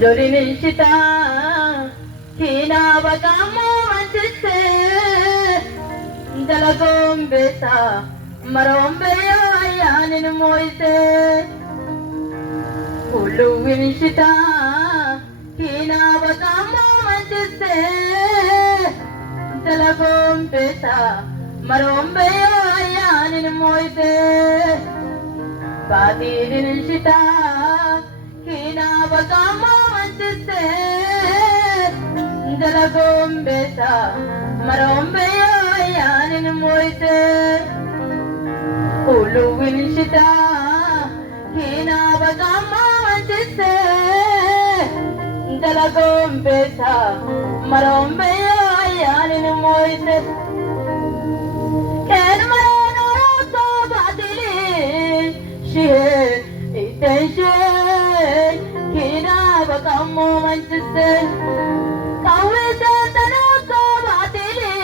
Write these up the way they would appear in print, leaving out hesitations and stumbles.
Jorinishita Kina bagamu manchise Dalagombeta Marombe ayanin moise Ulu winishita Kina bagamu manchise Dalagombeta Marombe ayanin moise Padi winishita Kina bagamu manchise Dalagombeta Marombe ayanin moise Ulu winishita Kina bagamu manchise Dalagombeta Marombe ayanin moise Ken marano to badili Shihe itenshe Kina bagamu manchise Kawisa tanaka badili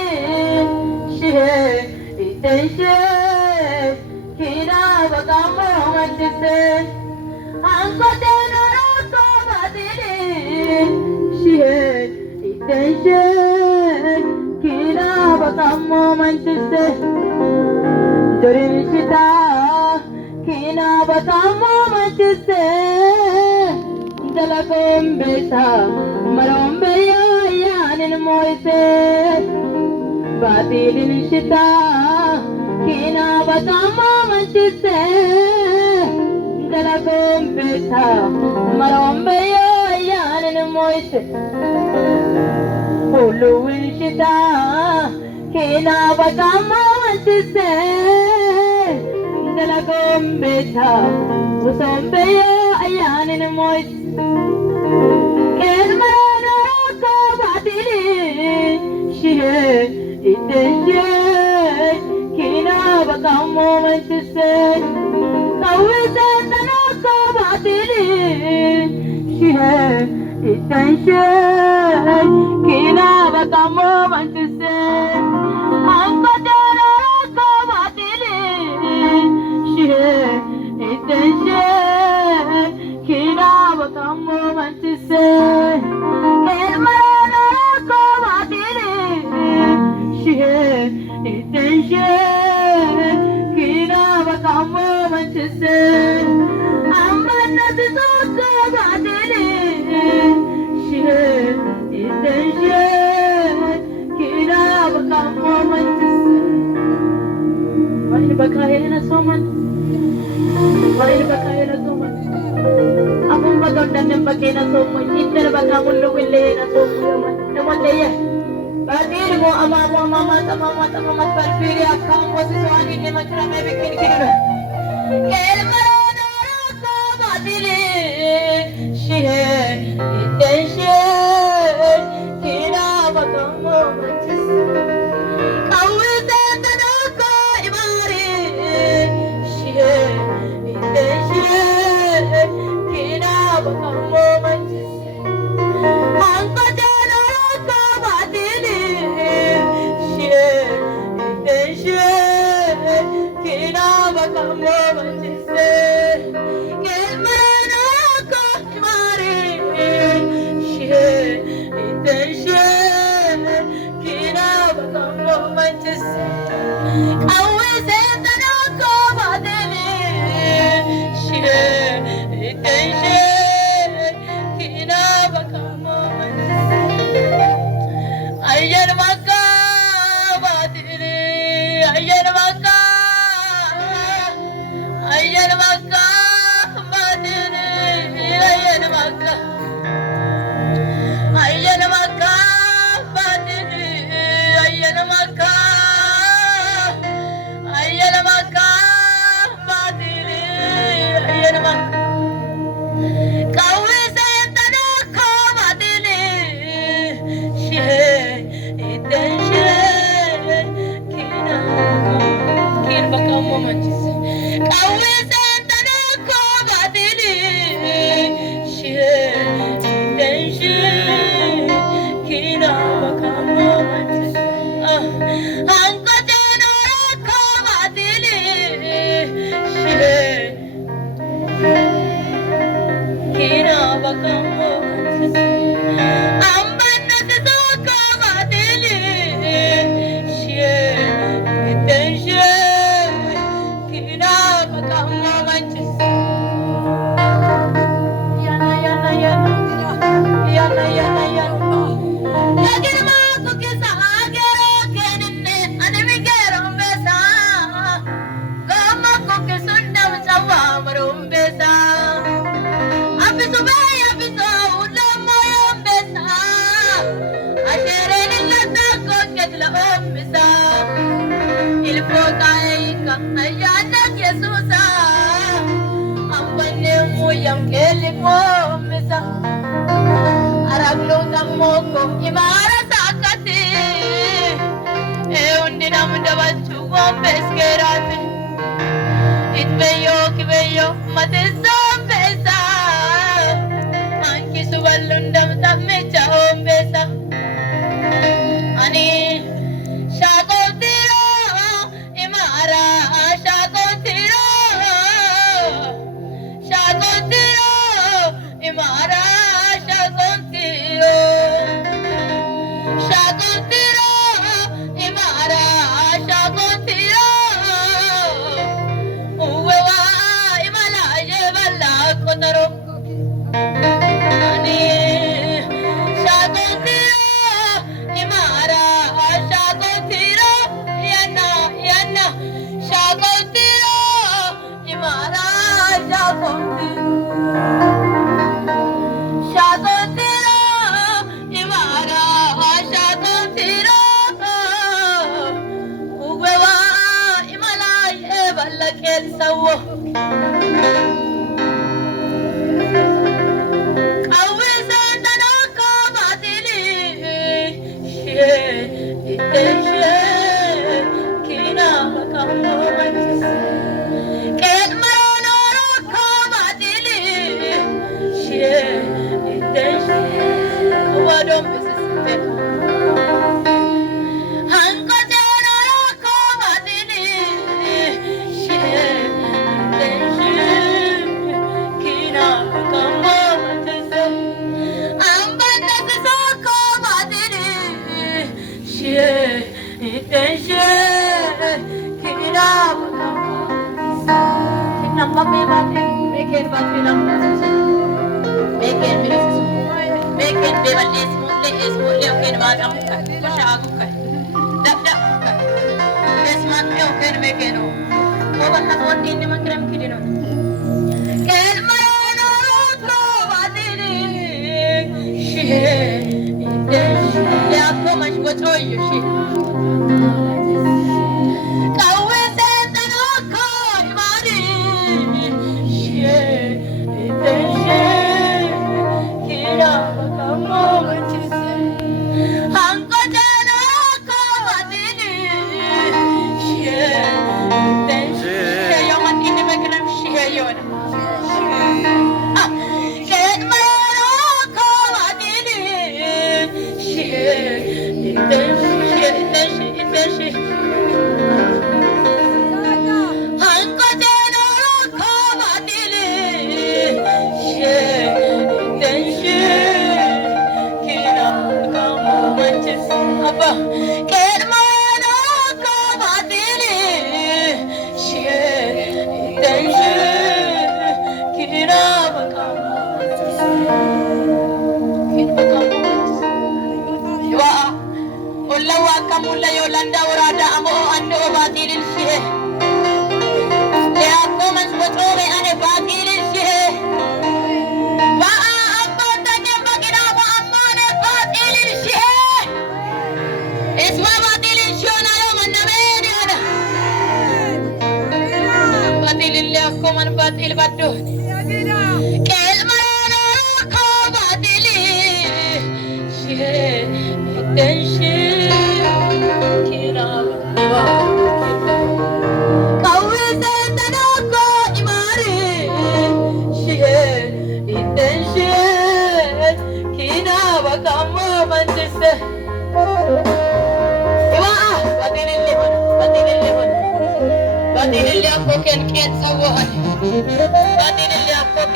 Shihe itenshe Kina bagamu manchise Anko tenaraka badili Shihe itenshe Kina bagamu manchise Jorinishita Kina bagamu manchise Dalagombeta Marombe ayanin moise Batilinishita Kina bagamu manchise Dalagombeta Marombe ayanin moise Ulu winishita Kina bagamu manchise Dalagombeta Usombe ayanin moise Ken marano ko badili Shihe itenshe Kina bagamu manchise Kawisa tanaka badili Shihe itenshe Kina bagamu manchise Anko tenaraka badili Shihe itenshe Kina bagamu manchise Ken marano ko badili Shihe itenshe Kina bagamu manchise Amana tsuko badili Shihe itenshe Kina bagamu manchise Wali bakaya na soman Wali bakaya na soman Akong magandang ng bagay na soman Hindi na bagamong luwili na soman Naman na yan Batir mo ama mo mama Parpiri akang mo si Swani Ni makrame bikin kinu Kel marano ko badili Shihe itenshe Kina bagamu manchise Kawisa tanaka imari Shihe itenshe Kina bagamu manchise Anko tenaraka badili Shihe itenshe Kina bagamu manchise Kel marano ko imari Shihe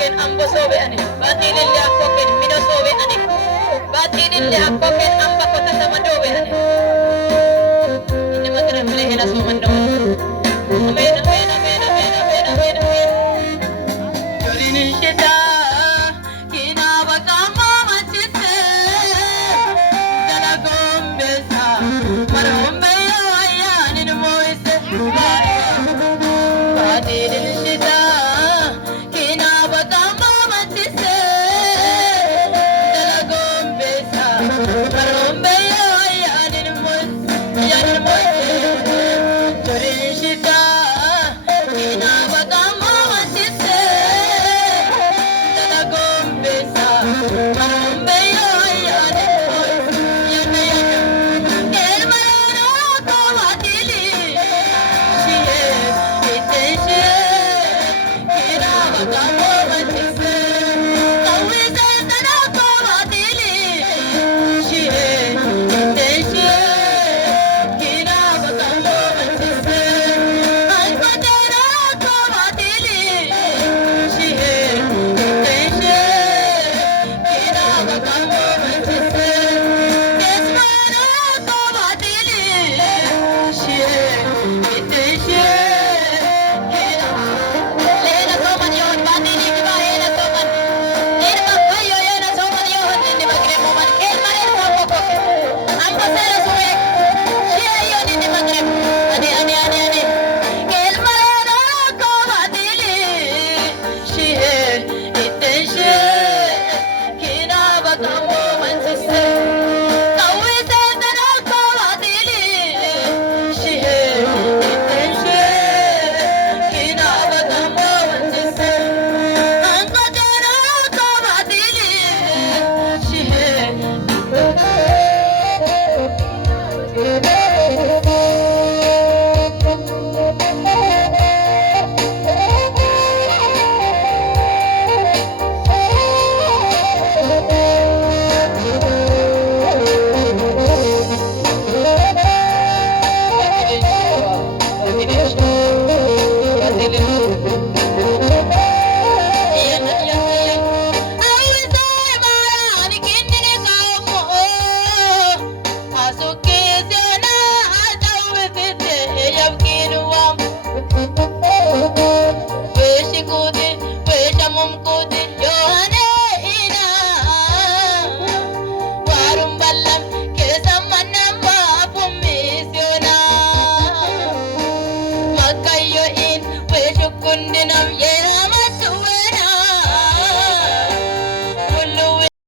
akkoken ambo sobe ane batili le akkoken mino sobe ane batili le akkoken amba kota sama dobe ane ini magara mele hela so mando amen amen amen amen amen amen jorin shita